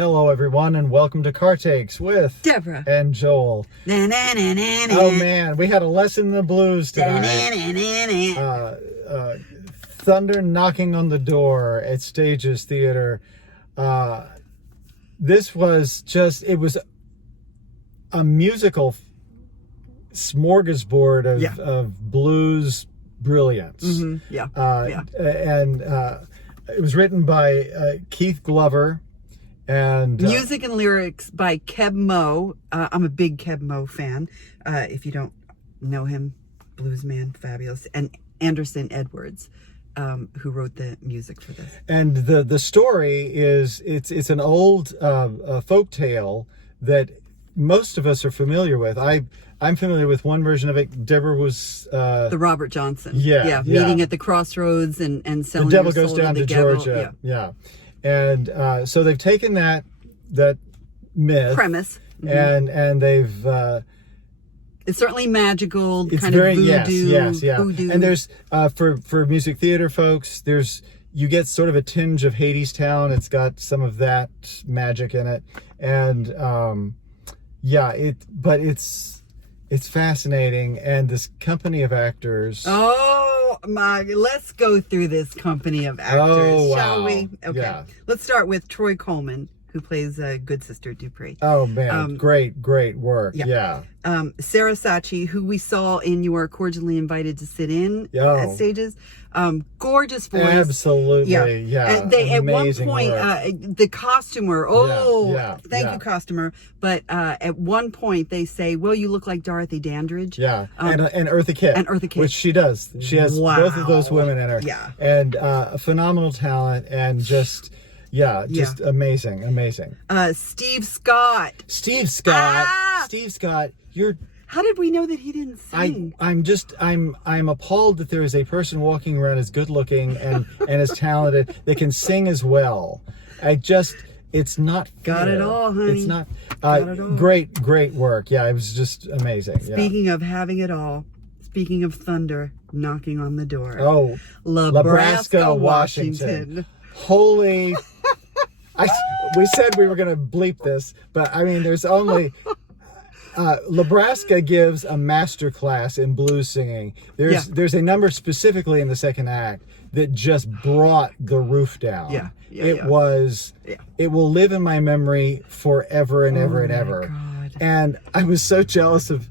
Hello, everyone, and welcome to Car Takes with Deborah and Joel. Na, na, na, na, na. Oh man, we had a lesson in the blues Na, tonight. na, na, na. Thunder knocking on the door at Stages Theater. This was just, it was a musical smorgasbord of blues brilliance. Mm-hmm. And it was written by Keith Glover. And Music and lyrics by Keb Mo. I'm a big Keb Mo fan. If you don't know him, blues man, fabulous. And Anderson Edwards, who wrote the music for this. And the story is it's an old folk tale that most of us are familiar with. I'm familiar with one version of it. Deborah was The Robert Johnson. Yeah. Meeting at the crossroads and selling The Devil your Goes soul Down to the devil. Georgia. Yeah. And so they've taken that myth Premise. Mm-hmm. and they've It's certainly magical, it's kind very of voodoo. yeah. Voodoo. And there's for music theater folks, you get sort of a tinge of Hadestown. It's got some of that magic in it, and but it's fascinating. And this company of actors. Oh my! Let's go through this company of actors, Oh, shall wow. we? Okay. Yeah. Let's start with Troy Coleman, who plays Good Sister Dupree. Oh man, great work. Yeah. Sarah Sachi, who we saw in You Are Cordially Invited to Sit In at Stages. Gorgeous voice. Absolutely, yeah. And they Amazing at one point, work. the costumer. Thank you, costumer. But at one point they say, "Well, you look like Dorothy Dandridge." Yeah, and Eartha Kitt. And Eartha Kitt, which she does. She has both of those women in her. Yeah, and a phenomenal talent and just. Yeah, just amazing. Steve Scott. Steve Scott, you're. How did we know that he didn't sing? I'm appalled that there is a person walking around as good looking and as talented that can sing as well. It's not fair. Got it all, honey. It's not. Got it all. Great work. Yeah, it was just amazing. Speaking of having it all, speaking of thunder knocking on the door. Oh, Nebraska, Washington. Holy. We said we were going to bleep this, but I mean, there's only Nebraska gives a master class in blues singing. There's a number specifically in the second act that just brought the roof down. It will live in my memory forever and ever and ever. God. And I was so jealous of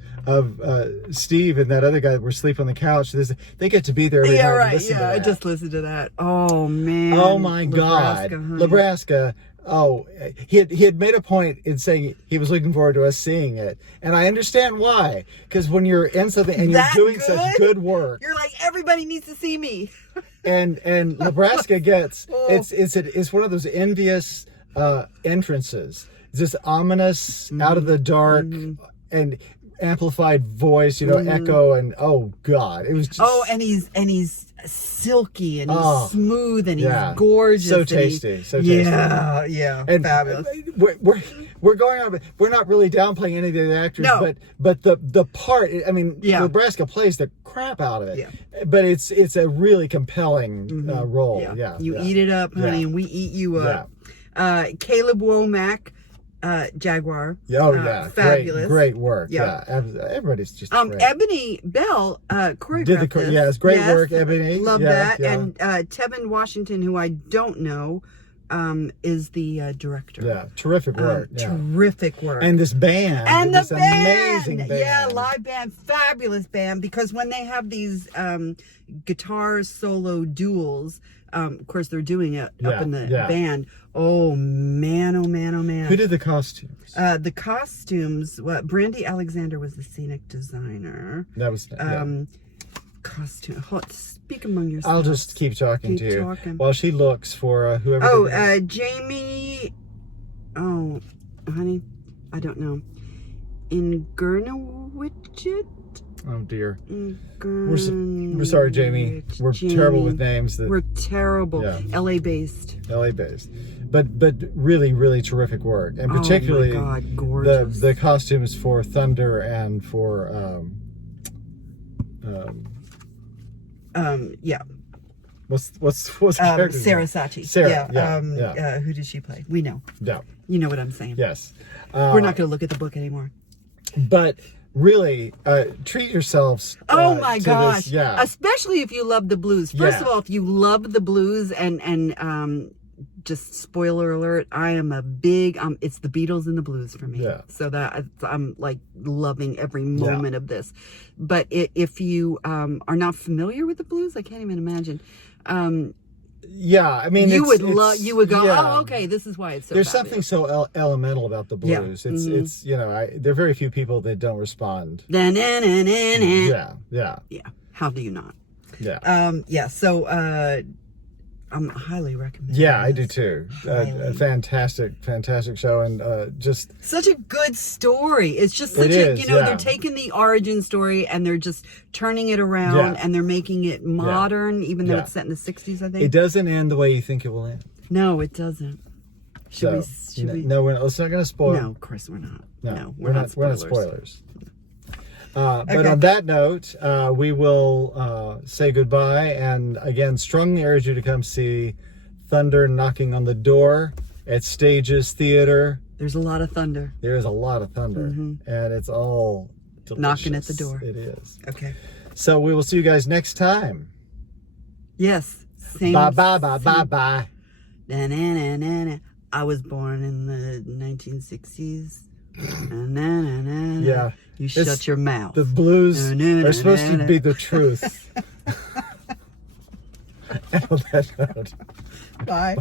Steve and that other guy that were asleep on the couch. They get to be there every night and listen to that. I just listened to that. Oh man. Oh my God. Nebraska. Oh, he had made a point in saying he was looking forward to us seeing it. And I understand why. Because when you're in something and you're doing such good work. You're like, everybody needs to see me. and Nebraska gets it's one of those envious entrances. It's this ominous out of the dark and amplified voice, echo, and oh God, it was just and he's silky and he's smooth and he's gorgeous, so tasty. And fabulous. We're going on, we're not really downplaying any of the actors, but the part, I mean, Nebraska plays the crap out of it, but it's a really compelling role. You eat it up, honey, and we eat you up. Caleb Womack, Jaguar. Fabulous. Great work. Everybody's just great. Ebony Bell choreographed this. It's great work, Ebony. Love that. And Tevin Washington, who I don't know, is the director. Yeah, terrific work. Terrific work. And this band. And the band. Amazing band. Yeah, live band, fabulous band. Because when they have these guitar solo duels, of course they're doing it up in the band. Oh man. Who did the costumes? The costumes, Brandy Alexander was the scenic designer. That was costume. Speak among yourselves. I'll just keep talking to you while she looks for whoever. Jamie. Oh, honey, I don't know. In Gernowitchit. Oh dear. We're sorry, Jamie. We're terrible with names. We're terrible. LA based. But really terrific work, and particularly gorgeous. the costumes for Thunder and for What's the character's Sarah name? Sachi. Sarah. Who did she play? We know. Yeah. You know what I'm saying. Yes. We're not going to look at the book anymore. But really, treat yourselves. Oh my to gosh! This, yeah. Especially if you love the blues. First Yeah. of all, if you love the blues, and just spoiler alert, I am a big it's the Beatles and the blues for me. Yeah. So that I'm like loving every moment of this. But if you are not familiar with the blues, I can't even imagine. Yeah, I mean, You would go, yeah. oh, okay, this this is why it's so. There's fabulous. something so elemental about the Yeah. blues. It's there are very few people that don't respond. Yeah. Yeah. How do you not? Yeah. So I'm highly recommend. Yeah, I do too. A Highly. fantastic show, and just Such a good story. It's just such It a, is, they're taking the origin story and they're just turning it around and they're making it modern, even though it's set in the 60s, I think. it doesn't end the way you think it will end. No, it doesn't. Should we? No, let's not going to spoil. No, Chris, we're not. No, we're not spoilers. But Okay. on that note, we will say goodbye. And again, strongly urge you to come see Thunder Knocking on the Door at Stages Theater. There's a lot of thunder. There is a lot of thunder, and it's all delicious. Knocking at the door. It is. Okay. So we will see you guys next time. Yes. Same. Bye. Na-na-na-na-na. I was born in the 1960s. Yeah. You shut your mouth. The blues are supposed to be the truth. And on that note, Bye.